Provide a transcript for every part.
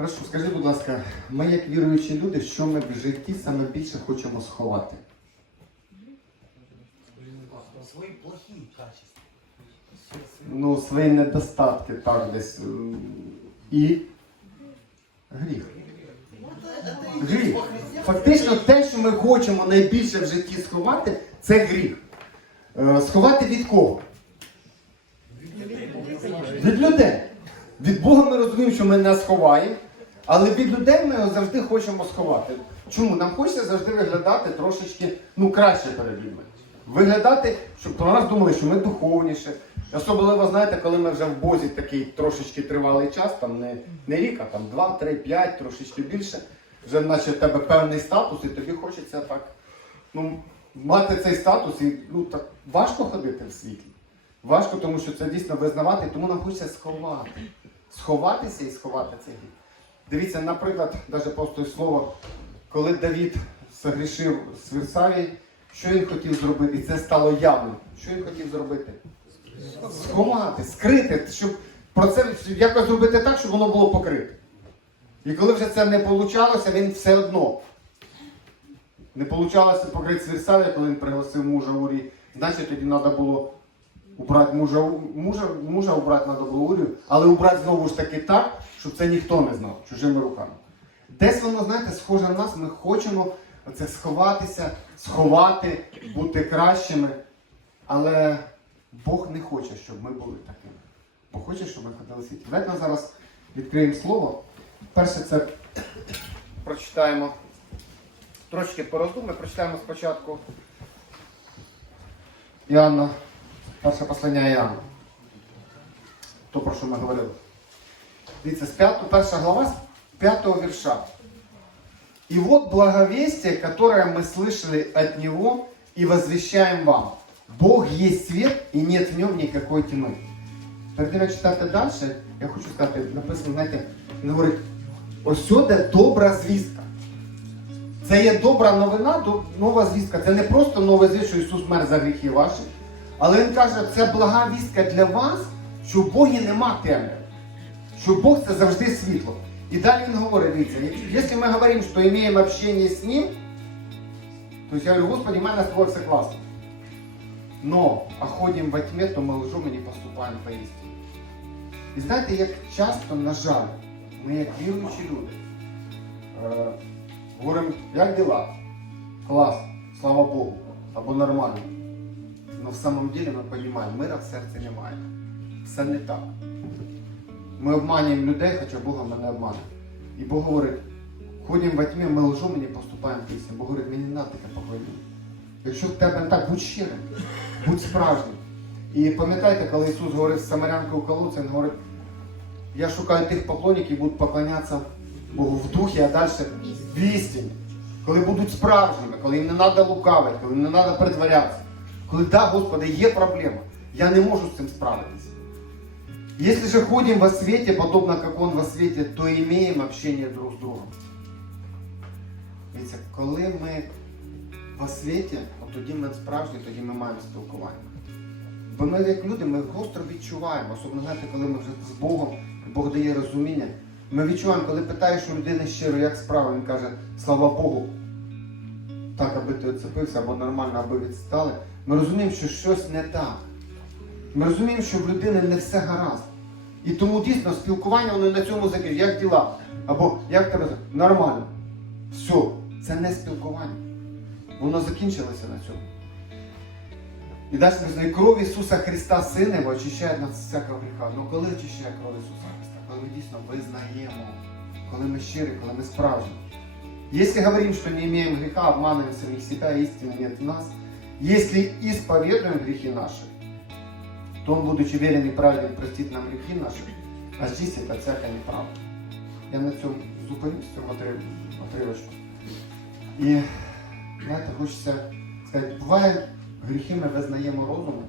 Хорошо, скажи, будь ласка, ми як віруючі люди, що ми в житті саме більше хочемо сховати? Свои плохие качества. Ну, свої недостатки, так, десь. І гріх. Гріх. Фактично, те, що ми хочемо найбільше в житті сховати, це гріх. Е, Сховати від кого? Від людей. Від Бога ми розуміємо, що ми не сховаємо, але від людей ми його завжди хочемо сховати. Чому? Нам хочеться завжди виглядати трошечки ну, краще перед людьми. Виглядати, щоб про нас думали, що ми духовніше. Особливо, знаєте, коли ми вже в Бозі такий трошечки тривалий час, там не, не рік, а там 2, 3, 5, трошечки більше, вже наче в тебе певний статус, і тобі хочеться так ну, мати цей статус, і ну, так важко ходити в світлі. Важко, тому що це дійсно визнавати, тому нам хочеться сховати. Сховатися і сховати цей гріх. Дивіться, наприклад, навіть просто слово, коли Давід согрішив Свірсаві, що він хотів зробити, і це стало явним. Що він хотів зробити? Сховати, скрити, щоб про це якось зробити так, щоб воно було покрите. І коли вже це не вийшло, він все одно не вийшло покрити Свірсаві, коли він пригласив мужа Урі, значить тоді треба було убрати мужа, мужа, мужа убрати треба було Урію, але убрати знову ж таки так, щоб це ніхто не знав, чужими руками. Десь воно, знаєте, схоже на нас, ми хочемо це сховатися, сховати, бути кращими. Але Бог не хоче, щоб ми були такими. Бог хоче, щоб ми ходили світі. Давайте ми зараз відкриємо слово. Перше це прочитаємо трошки пороздуми, прочитаємо спочатку Іоанна, перше послання Іоанна. То, про що ми говорили Дивіться, з 5, перша глава, з 5 вірша. И вот благовестие, которое мы слышали от Него и возвещаем вам. Бог есть свет, и нет в нем никакой тьмы. Перед тим, як читати далі, я хочу сказати, написано, знаєте, він говорить, ось сюди добра звістка. Це є добра новина, до- нова звістка. Це не просто нова звістка, що Ісус мер за гріхи ваші. Але Він каже, це блага вістка для вас, що в Богі нема темряви. Що Бог це завжди світло. І далі він говорить, дивіться, якщо ми говоримо, що маємо общение з Ним, то я говорю, Господи, в мене з тобою все класно. Но, а ходим во тьме, то ми лжем і не поступаємо по істині. І знаєте, як часто, на жаль, ми як віруючі люди е, говоримо, як діла? Клас, слава Богу, або нормально. Но в самом деле ми розуміємо, мира в серці немає. Все не так. Ми обманюємо людей, хоча Бога ми не. І Бог говорить, ходимо во тьмі, ми лжемо і не поступаємо істину. Бог говорить, мені не треба таке поклоніння. Якщо в тебе не так, будь щирим, будь справжнім. І пам'ятаєте, коли Ісус говорив з Самарянкою у колодці, Він говорить, я шукаю тих поклонників, будуть поклонятися Богу в духі, а далі в істині. Коли будуть справжніми, коли їм не треба лукавити, коли їм не треба притворятися. Коли, да, Господи, є проблема, я не можу з цим справитися. Если же ходим во свете, подобно как Он во свете, то имеем общение друг с другом. Дивіться, коли ми во світі, от тоді ми справжні, тоді ми маємо спілкування. Бо ми як люди, ми гостро відчуваємо, особливо знаєте, коли ми вже з Богом, Бог дає розуміння. Ми відчуваємо, коли питаєш у людини щиро, як справа, він каже, слава Богу, так, аби ти оцепився, або нормально, аби відстали. Ми розуміємо, що щось не так. Ми розуміємо, що в людини не все гаразд. І тому дійсно спілкування воно на цьому закінчується. Як діла? Або як тебе нормально. Все, це не спілкування. Воно закінчилося на цьому. І далі написано, кров Ісуса Христа, Сина Його, очищає нас всякого гріха. Ну коли очищає кров Ісуса Христа? Коли ми дійсно визнаємо, коли ми щирі, коли ми справжні. Если говорим, что не имеем греха, обманываем самих себя, истины нет в нас. Если исповедуем грехи наши, то будучи верен и праведен, простит нам грехи наши, очистит от всякой неправды. Я на цьому зупинюсь цьому отривочку. І знаєте, хочеться сказати, буває, гріхи ми визнаємо розумом.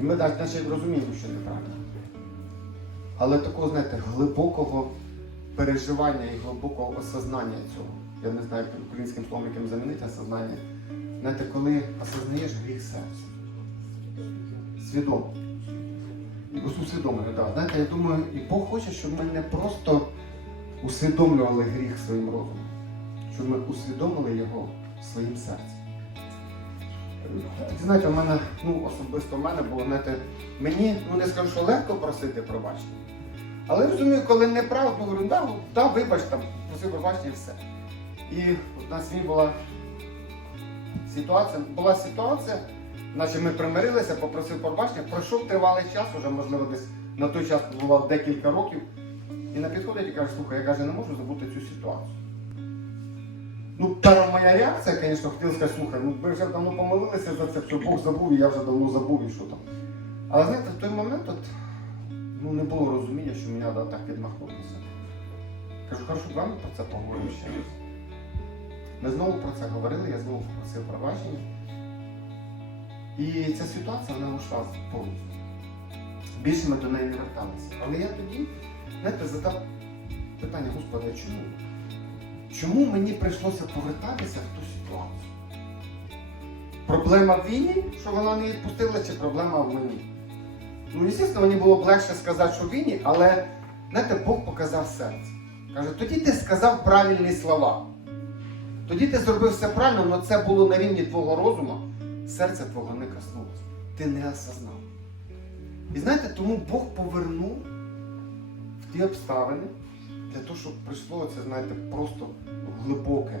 І ми так, наче розуміємо, що неправильно. Але такого, знаєте, глибокого переживання і глибокого осознання цього. Я не знаю, як українським словом, яким замінити осознання. Знаєте, коли осознаєш гріх серцем. Свідомо. І усвідомлюю, да. Знаєте, я думаю, і Бог хоче, щоб ми не просто усвідомлювали гріх своїм розумом, щоб ми усвідомили його своїм серцем. Знаєте, в мене, ну особисто в мене, бо знаєте, мені, ну не скажу, що легко просити пробачення. Але розумію, коли неправду, говорю, да, да, вибач там, проси пробачення і все. І от на свій була ситуація, була ситуація, наче ми примирилися, попросив пробачення, пройшов тривалий час, уже можливо десь на той час бував декілька років. І на підходить і каже, слухай, я каже, не можу забути цю ситуацію. Ну, перша моя реакція, звісно, хотів сказати, слухай, ну ми вже давно помилилися за це, все, Бог забув, і я вже давно забув і що там. Але знаєте, в той момент от, ну, не було розуміння, що мені треба так відмахнутися. Кажу, хорошо, давай ми про це поговоримо ще раз. Ми знову про це говорили, я знову попросив пробачення. І ця ситуація вона ушла повністю. Більше ми до неї не верталися. Але я тоді, знаєте, задав питання, Господи, чому? Чому мені прийшлося повертатися в ту ситуацію? Проблема в війні, що вона не відпустила, чи проблема в мені? Ну, звісно, мені було б легше сказати, що в війні, але знаєте, Бог показав серце. Каже, тоді ти сказав правильні слова. Тоді ти зробив все правильно, але це було на рівні твого розуму, серця твого не коснулося. Ти не осознав. І знаєте, тому Бог повернув в ті обставини для того, щоб прийшло це, знаєте, просто глибоке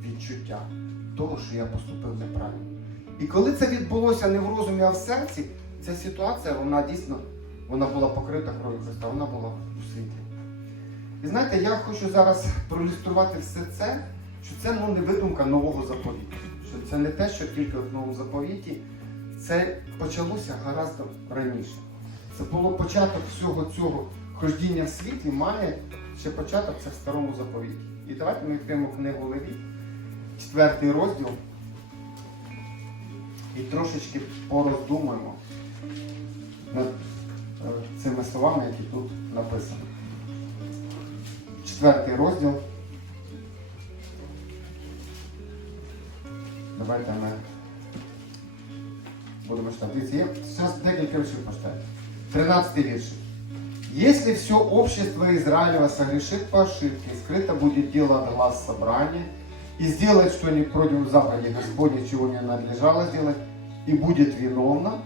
відчуття того, що я поступив неправильно. І коли це відбулося не в розумі, а в серці, ця ситуація, вона дійсно вона була покрита кров'ю Христа, вона була у світлі. І знаєте, я хочу зараз проілюструвати все це, що це ну, не видумка нового заповіту. Що це не те, що тільки в новому заповіті. Це почалося гораздо раніше. Це було початок всього цього хождіння в світі, має ще початок це в старому заповіті. І давайте ми відкриємо книгу Левіт, четвертий розділ. І трошечки пороздумаємо над е, цими словами, які тут написані. Четвертий розділ. Давайте ми будемо читати. Дивіться, я зараз декілька віршів почитаю. 13 вірш. Если все общество Израилева согрешит по ошибке, скрыто будет дело от глаз собрания, и сделает что-нибудь против заповеди Господня, чего не надлежало сделать, и будет виновно,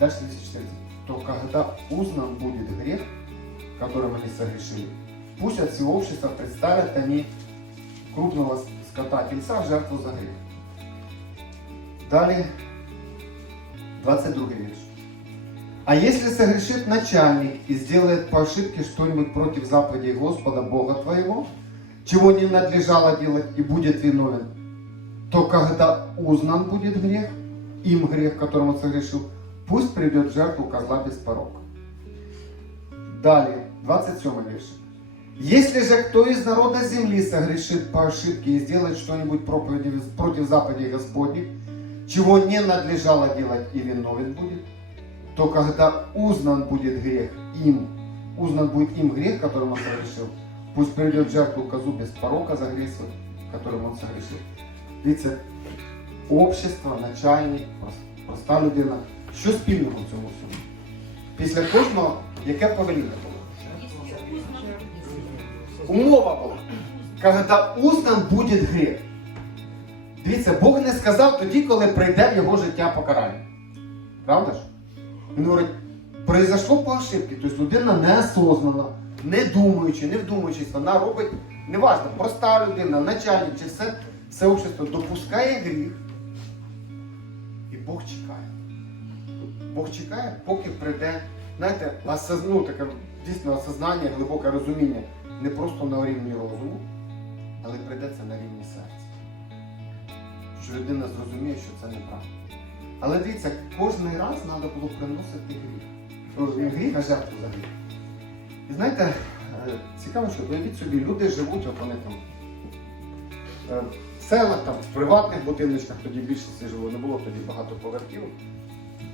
дальше 34, то когда узнан будет грех, которым они согрешили, пусть от всего общества представят они крупного скота тельца в жертву за грех. Далее, 22 вірш. А если согрешит начальник и сделает по ошибке что-нибудь против заповедей Господа Бога твоего, чего не надлежало делать и будет виновен, то когда узнан будет грех, им грех, которым он согрешил, пусть придет жертву козла без порога. Далее, 27 верш. Если же кто из народа земли согрешит по ошибке и сделает что-нибудь проповеди- против заповедей Господних, чего не надлежало делать и виновен будет, то когда узнан будет грех им, узнан будет им грех, которым он согрешил, пусть придет жертву козу без порока за грех которым он согрешил. Дивіться, общество, начальник, прос- проста людина. Що спільного в цьому всьому? Після кожного, яке повеління було? Умова була. Когда узнан буде гріх. Дивіться, Бог не сказав тоді, коли прийде в його життя покарання. Правда ж? Він говорить, произошло по ошибці, тобто людина неосознана, не думаючи, не вдумуючись, вона робить, неважно, проста людина, начальник чи все, все общество допускає гріх. І Бог чекає. Бог чекає, поки прийде, знаєте, ну, таке дійсно осознання, глибоке розуміння не просто на рівні розуму, але прийде це на рівні серця. Що людина зрозуміє, що це неправда. Але дивіться, кожен раз треба було приносити гріх. Гріх, а жертву за гріх. І знаєте, е, цікаво, що уявіть собі, люди живуть, от вони там е, в селах, там, в приватних будиночках, тоді більшості жило, не було тоді багато поверхів.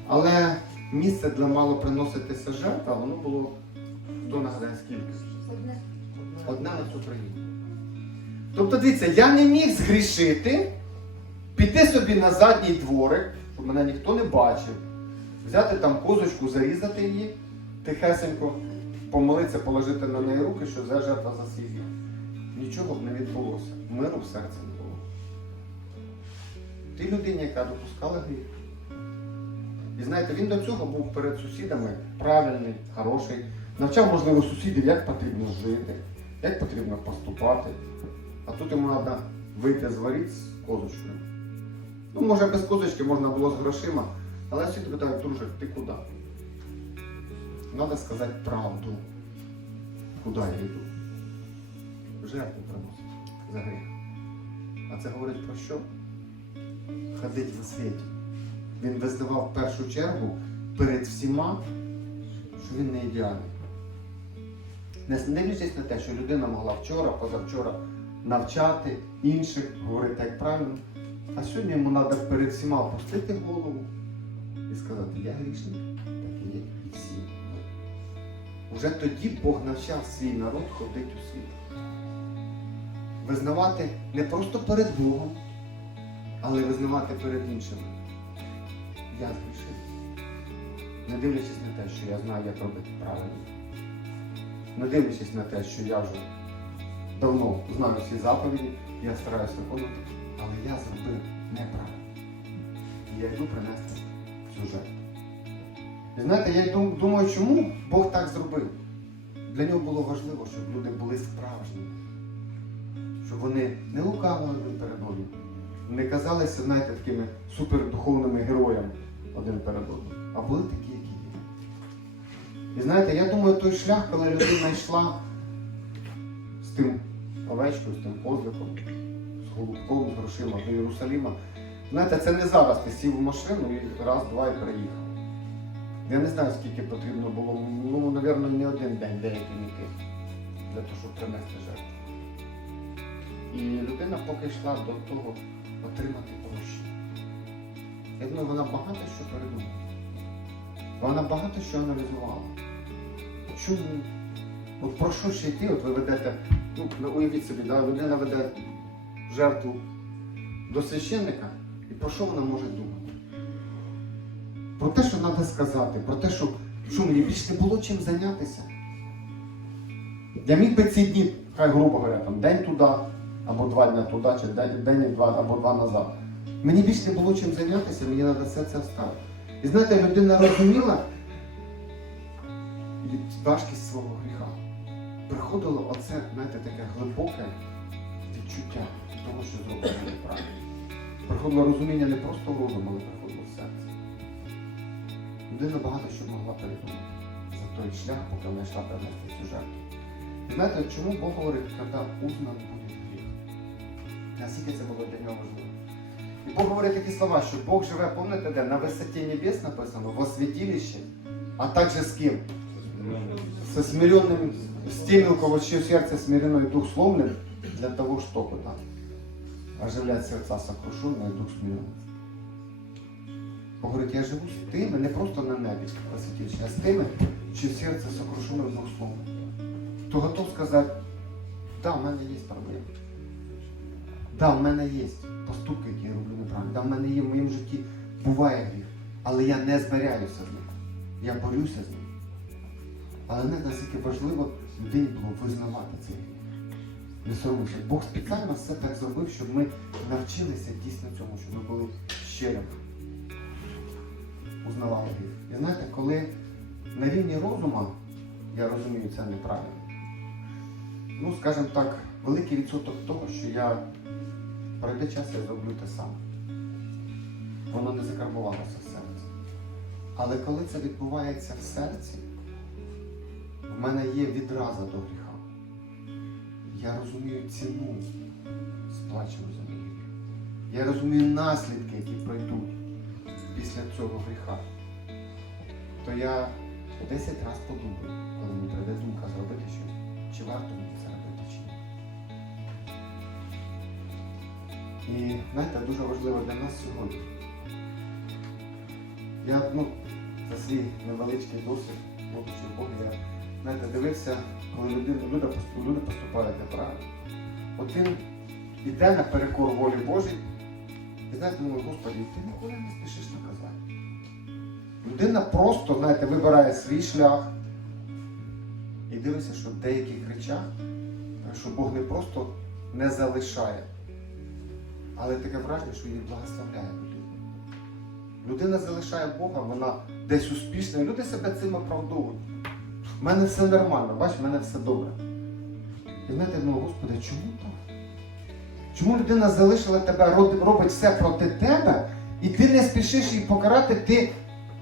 Але місце для мало приноситися жертва, воно було хто нагадає скільки? Одна на цю країну. Тобто, дивіться, я не міг згрішити, піти собі на задній дворик, щоб мене ніхто не бачив, Взяти там козочку, зарізати її тихесенько, помолитися, положити на неї руки, що це жертва за свій гріх. Нічого б не відбулося. Миру в серці не було. Тій людині, яка допускала гріх. І знаєте, він до цього був перед сусідами правильний, хороший, навчав, можливо, сусідів, як потрібно жити, як потрібно поступати. А тут йому треба вийти з воріт з козочкою. Ну, може, без козочки можна було з грошима, але всі питають, друже, ти куди? Треба сказати правду. Куди я йду? Жертву приносить за гріх. А це говорить про що? Ходить за світі. Він визнавав першу чергу перед всіма, що він не ідеальний. Не дивлячись на те, що людина могла вчора, позавчора навчати інших, говорити як правильно. А сьогодні йому треба перед всіма опустити голову і сказати, я грішник, так і є всі. Уже тоді Бог навчав свій народ ходити у світ. Визнавати не просто перед Богом, але визнавати перед іншими. Я згрішив. Не дивлячись на те, що я знаю, як робити правильно. Не дивлячись на те, що я вже давно знаю всі заповіді, я стараюся виконувати, але я зробив неправильно. І я йду принести цю жертву. І знаєте, я думаю, чому Бог так зробив? Для нього було важливо, щоб люди були справжніми, щоб вони не лукавили один перед одним, не казалися, знаєте, такими супердуховними героями один перед одним, а були такі, які є. І знаєте, я думаю, той шлях, коли людина йшла з тим овечкою, з тим козликом, з грошима до Єрусалима, знаєте, це не зараз ти сів в машину і раз, два і приїхав. Я не знаю, скільки потрібно було, ну, напевно, не один день деяким іти для того, щоб принести жертву. І людина поки йшла до того отримати прощення. Я думаю, вона багато що передумала. Вона багато що аналізувала. Чому? От про що ще йти? От ви ведете, ну, уявіть собі, да, людина веде жертву до священника, і про що вона може думати? Про те, що треба сказати, про те, що, що мені більше не було чим зайнятися. Я міг би ці дні, хай грубо говоря, там, день туди, або два дня туди, чи день, день два, або два назад. Мені більше не було чим зайнятися, мені треба все це вставити. І знаєте, людина розуміла важкість свого гріха. Приходило оце, знаєте, таке глибоке відчуття того, що зроблено неправильно. Приходило розуміння не просто розуму, але приходило серце. Людина багато що могла передумати за той шлях, поки вона йшла принести цю жертву. Знаєте, чому Бог говорить, коли узнан буде гріх? Наскільки це було для нього важливо? І Бог говорить такі слова, що Бог живе, пам'ятаєте, де? На висоті небес написано, во святилище, а також з ким? Со смиренным, с теми, у кого чье сердце смирено и дух сломлен, для того, чтобы да, оживлять сердца сокрушенные и дух смиренный. Бог говорить, я живу з тими, не просто на небі, висотілище, а з тими, чиє серце сокрушено і дух сломлений. Хто готов сказати, да, в мене є проблеми. Да, в мене є поступки, які я роблю неправильно. Да, в мене є в моєму житті буває гріх, але я не змиряюся з ним. Я борюся з ним. Але не наскільки важливо людині було визнавати цей гріх. Не соромитися. Бог спеціально все так зробив, щоб ми навчилися дійсно цьому, щоб ми були щирими. Узнавали гріх. І знаєте, коли на рівні розума, я розумію, це неправильно. Ну, скажімо так, великий відсоток того, що я пройде час, я зроблю те саме. Воно не закарбувалося в серці. Але коли це відбувається в серці, в мене є відраза до гріха. Я розумію ціну сплачену за мій. Я розумію наслідки, які пройдуть після цього гріха. То я 10 разів подумаю, коли мені прийде думка зробити щось, чи варто мені це робити, чи ні. І знаєте, дуже важливо для нас сьогодні. Я ну, за свій невеличкий досвід, будучи в Богу, я знаєте, дивився, коли люди, люди, люди поступають неправильно. От він іде на перекор волі Божій, і знаєте, думаю, Господи, ти ніколи не спішиш наказати. Людина просто, знаєте, вибирає свій шлях і дивиться, що в деяких речах, що Бог не просто не залишає, але таке враження, що її благословляє людину. Людина залишає Бога, вона десь успішна, і люди себе цим оправдовують. У мене все нормально, бач, в мене все добре. І знаєте, думаю, Господи, чому так? Чому людина залишила тебе, робить все проти тебе, і ти не спішиш її покарати, ти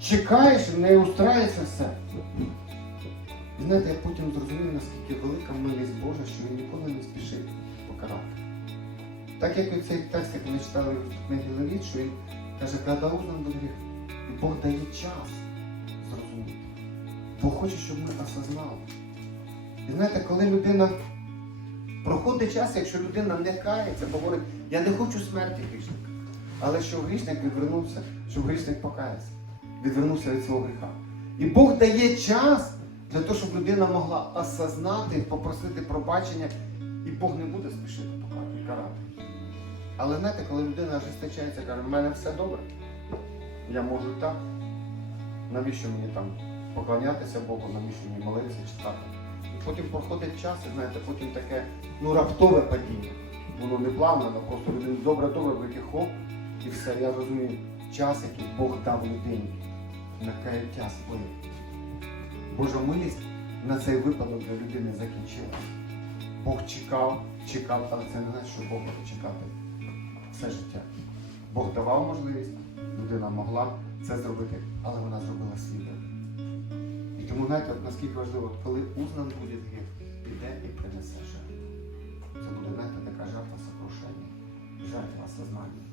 чекаєш, неї устрається все. І знаєте, я потім зрозумів, наскільки велика милість Божа, що він ніколи не спішить покарати. Так як цей текст, як ми читали в книгі Левіт, що він каже, узнан до гріх, і Бог дає час. Бог хоче, щоб ми осознали. І знаєте, коли людина проходить час, якщо людина не кається, говорить, я не хочу смерті грішника. Але щоб грішник відвернувся, щоб грішник покаявся, відвернувся від свого гріха. І Бог дає час для того, щоб людина могла осознати, попросити пробачення, і Бог не буде спішити покарати карати. Але знаєте, коли людина ожесточається, каже, в мене все добре, я можу так. Навіщо мені там поклонятися Богу, навіщо мені молитися, читати? І потім проходить час, і знаєте, потім таке ну, раптове падіння. Воно не плавно, воно просто людина добре, добре, вийти хоп, і все. Я розумію, час, який Бог дав людині, на каяття сплив. Божа милість на цей випадок для людини закінчилася. Бог чекав, чекав, але це не значить, що Бог буде чекати все життя. Бог давав можливість, людина могла це зробити, але вона зробила свій вибір. Тому, знаєте, наскільки важливо, коли узнан буде гріх, піде і принесе жертву. Це буде, знаєте, така жертва сокрушення, жертва сознання.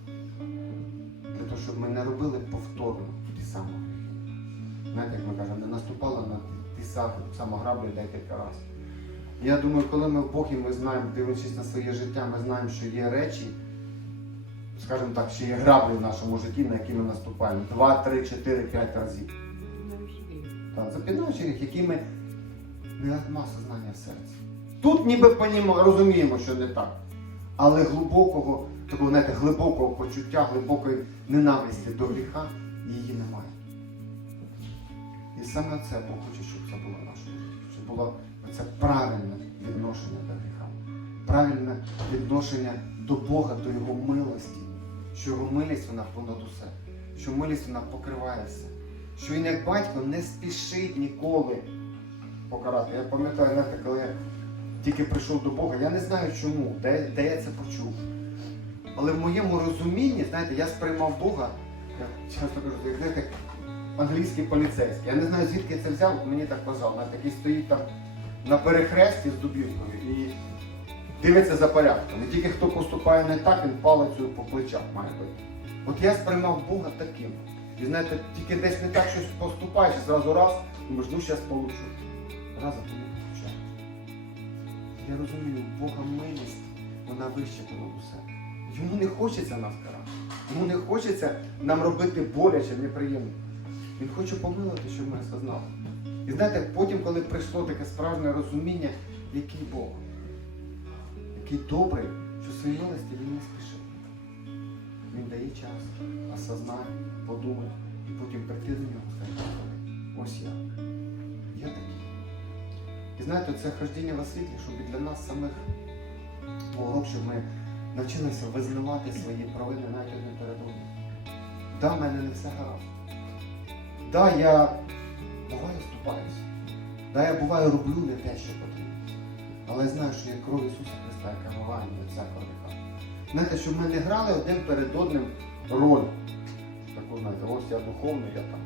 Для того, щоб ми не робили повторно ті самі гріхи. Знаєте, як ми кажемо, не наступали на ті самі самограблі декілька разів. Я думаю, коли ми в Богі, ми знаємо, дивлячись на своє життя, ми знаємо, що є речі, скажімо так, що є граблі в нашому житті, на які ми наступаємо. Два, три, чотири, п'ять разів. Так, запіднавчі гріх, які ми не нема сознання в серці. Тут ніби понімо- розуміємо, що не так. Але глибокого, такого, знаєте, глибокого почуття, глибокої ненависті до гріха її немає. І саме це Бог хоче, щоб це було в нашому щоб було це правильне відношення до гріха, правильне відношення до Бога, до Його милості, що Його милість вона понад усе, що милість вона покриває все, що він як батько не спішить ніколи покарати. Я пам'ятаю, знаєте, коли я тільки прийшов до Бога, я не знаю чому, де, де я це почув. Але в моєму розумінні, знаєте, я сприймав Бога, я часто кажу, як знаєте, англійський поліцейський. Я не знаю, звідки я це взяв, мені так казав. Знаєте, який стоїть там на перехресті з дубінкою і дивиться за порядком. І тільки хто поступає не так, він палицею по плечах має бити. От я сприймав Бога таким. І знаєте, тільки десь не так щось поступаєш, зразу раз, думаєш, ну зараз получу. Раз, а то не. Я розумію, Бога милість, вона вище понад усе. Йому не хочеться нас карати. Йому не хочеться нам робити боляче, неприємно. Він хоче помилувати, щоб ми осознали. І знаєте, потім, коли прийшло таке справжнє розуміння, який Бог, який добрий, що своїй милості він не спішить. Він дає час, осознає, подумає, і потім прийти до нього і ось я. Я такий. І знаєте, це хождіння в освітлі, щоб для нас самих урок, щоб ми навчилися визнавати свої провини навіть один перед одним. Да, в мене не все гаразд. Да, я буває ступаюся. Да, я буває роблю не те, що потрібно. Але я знаю, що є кров Ісуса Христа, яка миває всякого гріха. Знаєте, щоб ми не грали один перед одним роль. Таку, знаєте, ось я духовний, я там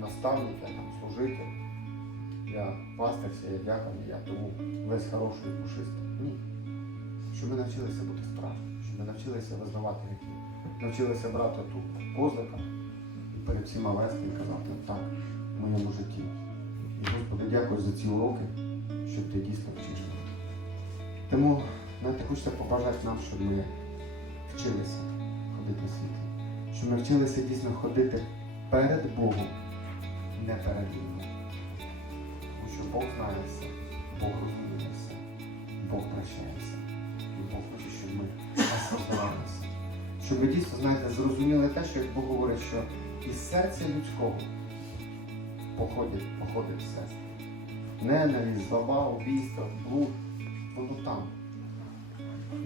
наставник, я там служитель, я пастир, я дякон, я тому весь хороший і пушистий. Ні. Щоб ми навчилися бути справжніми, щоб ми навчилися визнавати гріхи, навчилися брати ту козлика і перед всіма вести і казати так в моєму житті. І Господи, дякую за ці уроки, що ти дійсно вчиш. Тому знаєте, хочеться побажати нам, щоб ми вчилися ходити в світлі. Щоб ми вчилися дійсно ходити перед Богом, не перед людьми. Тому що Бог знає все, Бог розуміє все, Бог прощає все. І Бог хоче, щоб ми осознавалися. Щоб ми дійсно, знаєте, зрозуміли те, що як Бог говорить, що із серця людського походить, походить все. Ненависть, злоба, убійство, блуд, воно там.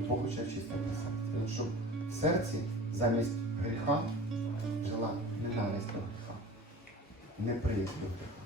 Бог хоче очистити серце. Щоб в серці замість гріха жила ненависть до гріха, неприязнь до гріха.